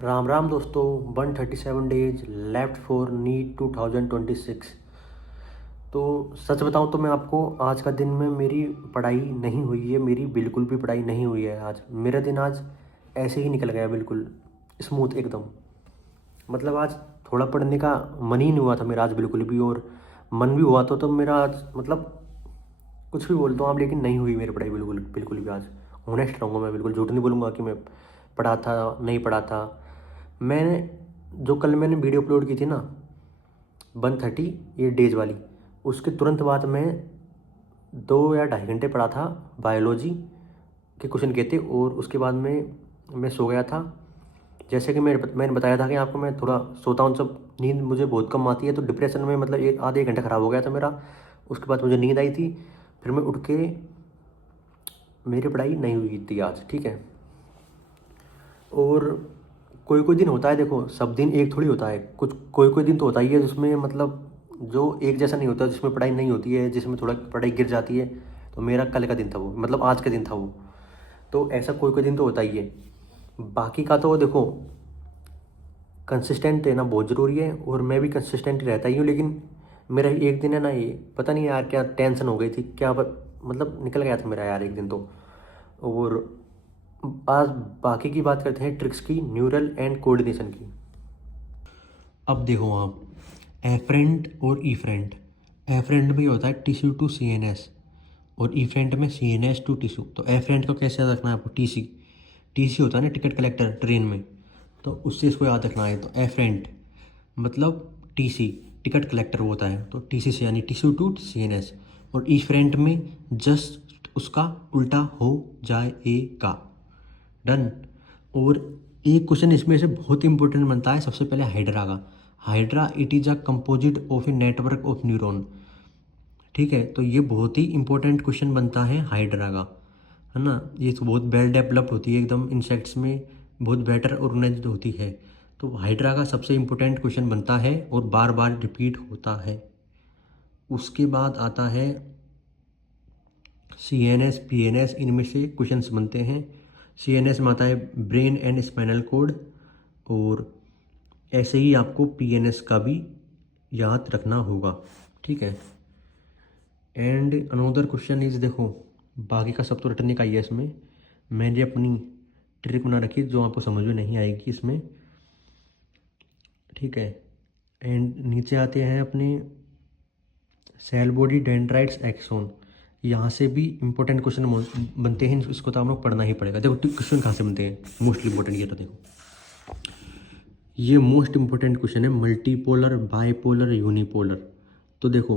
राम राम दोस्तों। 137 days left for NEET 2026। तो सच बताऊं तो मैं आपको आज का दिन में मेरी पढ़ाई नहीं हुई है, मेरी बिल्कुल भी पढ़ाई नहीं हुई है। आज मेरा दिन आज ऐसे ही निकल गया, बिल्कुल स्मूथ एकदम। मतलब आज थोड़ा पढ़ने का मन ही नहीं हुआ था मेरा आज बिल्कुल भी, और मन भी हुआ तो मेरा आज मतलब कुछ भी बोलता हूँ आप, लेकिन नहीं हुई मेरी पढ़ाई बिल्कुल बिल्कुल भी आज। ऑनेस्ट रहूँगा मैं, बिल्कुल झूठ नहीं बोलूँगा कि मैं पढ़ा था नहीं पढ़ा था। मैंने जो कल मैंने वीडियो अपलोड की थी ना, 130 ये डेज वाली, उसके तुरंत बाद मैं 2 या ढाई घंटे पढ़ा था बायोलॉजी के क्वेश्चन के थे, और उसके बाद में मैं सो गया था। जैसे कि मैंने बताया था कि आपको मैं थोड़ा सोता हूँ जब नींद मुझे बहुत कम आती है, तो डिप्रेशन में मतलब एक आधे एक घंटा ख़राब हो गया था मेरा। उसके बाद मुझे नींद आई थी, फिर मैं उठ के मेरी पढ़ाई नहीं हुई थी आज, ठीक है। और कोई कोई दिन होता है, देखो सब दिन एक थोड़ी होता है, कुछ कोई कोई दिन तो होता ही है जिसमें मतलब जो एक जैसा नहीं होता, जिसमें पढ़ाई नहीं होती है, जिसमें थोड़ा पढ़ाई गिर जाती है। तो मेरा कल का दिन था वो, मतलब आज का दिन था वो। तो ऐसा कोई कोई दिन तो होता ही है। बाकी का तो देखो, कंसिस्टेंट रहना बहुत ज़रूरी है, और मैं भी कंसिस्टेंट रहता ही हूँ। लेकिन मेरा एक दिन है ना, ये पता नहीं यार क्या टेंशन हो गई थी क्या, मतलब निकल गया था मेरा यार एक दिन तो। और आज बाकी की बात करते हैं, ट्रिक्स की, न्यूरल एंड कोऑर्डिनेशन की। अब देखो आप, एफरेंट और ईफ्रेंट। एफरेंट में होता है टिश्यू टू सीएनएस, और ईफ्रेंट में सीएनएस टू टिश्यू। तो एफरेंट को कैसे याद रखना है आपको? टीसी। टीसी होता है ना टिकट कलेक्टर ट्रेन में, तो उससे इसको याद रखना है। तो एफरेंट मतलब टीसी, टिकट कलेक्टर होता है, तो टीसी से यानी टिश्यू टू सीएनएस। और ईफ्रेंट में जस्ट उसका उल्टा हो जाएगा। डन। और एक क्वेश्चन इसमें से बहुत इंपॉर्टेंट बनता है, सबसे पहले हाइड्रा का। Hydra it is a composite of a network of neuron. ठीक है, तो ये बहुत ही इंपॉर्टेंट क्वेश्चन बनता है हाइड्रा का, है ना। ये तो बहुत वेल डेवलप्ड होती है एकदम, इंसेक्ट्स में बहुत बेटर ऑर्गेनाइज्ड होती है। तो हाइड्रा का सबसे इंपॉर्टेंट क्वेश्चन बनता है और बार बार रिपीट होता है। उसके बाद आता है C N S, P N S, इनमें से क्वेश्चंस बनते हैं। सी एन एस में आता है ब्रेन एंड स्पाइनल कोड, और ऐसे ही आपको पी एन एस का भी याद रखना होगा, ठीक है। एंड अनोदर क्वेश्चन इज, देखो बाकी का सब तो रटने का ही है इसमें। मैंने अपनी ट्रिक बना रखी है जो आपको समझ में नहीं आएगी इसमें, ठीक है। एंड नीचे आते हैं अपने सेल बॉडी डेंड्राइट्स एक्सोन। यहाँ से भी इंपॉर्टेंट क्वेश्चन बनते हैं, इसको तो हम लोग पढ़ना ही पड़ेगा। देखो क्वेश्चन कहाँ से बनते हैं मोस्टली इंपॉर्टेंट, ये तो देखो, ये मोस्ट इंपॉर्टेंट क्वेश्चन है, मल्टीपोलर, बाइपोलर, यूनिपोलर। तो देखो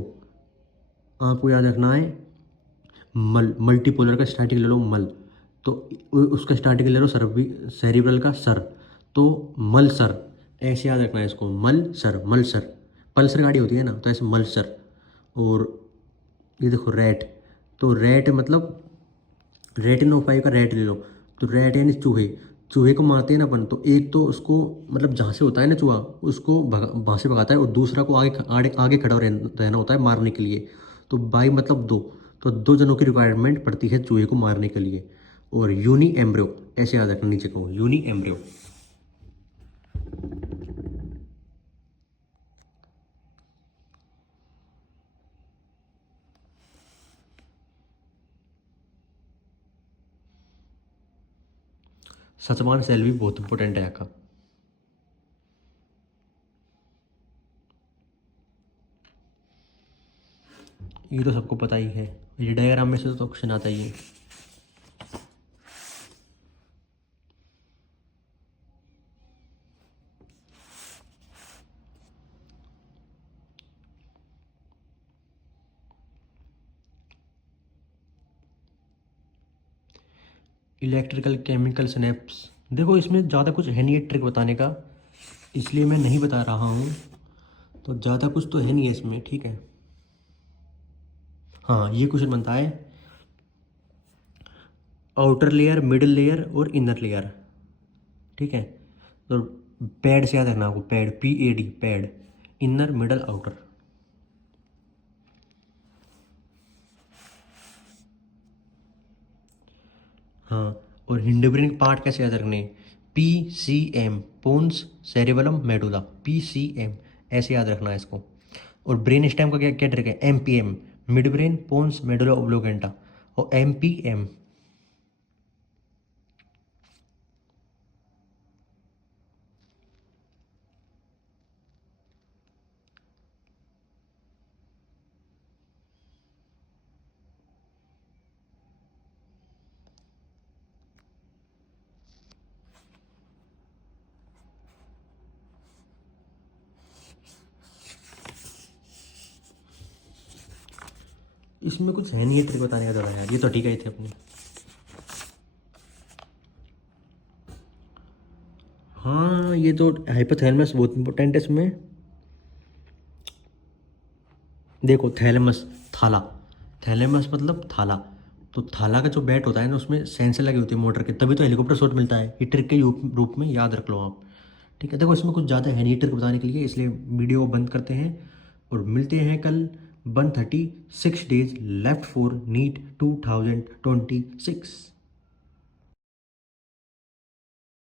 आपको याद रखना है, मल्टीपोलर का स्टार्टिंग ले लो मल, तो उसका स्टार्टिंग ले लो सर भी, सेरिब्रल का सर, तो मल सर। ऐसे याद रखना है इसको, मल सर, मल सर। पल्सर गाड़ी होती है ना, तो ऐसे मल सर। और ये देखो रैट, तो रैट मतलब रेटिनोफाई का रैट ले लो, तो रैट यानी चूहे। चूहे को मारते हैं ना अपन, तो एक तो उसको मतलब जहाँ से होता है ना चूहा, उसको वहाँ से भगाता है, और दूसरा को आगे आगे आगे खड़ा रहना होता है मारने के लिए। तो बाई मतलब दो, तो दो जनों की रिक्वायरमेंट पड़ती है चूहे को मारने के लिए। और यूनी एम्ब्रियो, ऐसे याद रखना, नीचे को यूनी एम्ब्रियो। सचमान सेल भी बहुत इंपॉर्टेंट है का। ये तो सबको पता ही है, ये डायग्राम में से तो क्वेश्चन आता ही है। इलेक्ट्रिकल केमिकल स्नैप्स, देखो इसमें ज़्यादा कुछ है नहीं है ट्रिक बताने का, इसलिए मैं नहीं बता रहा हूँ। तो ज़्यादा कुछ तो है नहीं है इसमें, ठीक है। हाँ, ये क्वेश्चन बनता है आउटर लेयर, मिडल लेयर और इनर लेयर, ठीक है। तो पैड से याद रखना आपको, pad, P A D, pad, inner middle outer. हाँ, और हिंडब्रेन पार्ट कैसे याद रखने, PCM, pons cerebellum medulla, PCM, ऐसे याद रखना है इसको। और ब्रेन स्टेम का क्या क्या ट्रिक है? MPM, mid brain pons medulla oblongata, और MPM। इसमें कुछ है नहीं है ट्रिक बताने का ज़्यादा यार, ये तो ठीक है थे अपने। हाँ ये तो हाइपोथैलेमस बहुत इंपॉर्टेंट है इसमें। देखो थैलेमस, थाला, थैलेमस मतलब थाला। तो थाला का जो बैट होता है ना, उसमें सेंसर लगे होते हैं मोटर के, तभी तो हेलीकॉप्टर शॉट मिलता है। ये ट्रिक के रूप में याद रख लो आप। ठीक है, देखो इसमें कुछ ज़्यादा है नहीं ट्रिक बताने के लिए, इसलिए वीडियो बंद करते हैं और मिलते हैं कल। 136 days लेफ्ट फॉर नीट 2026।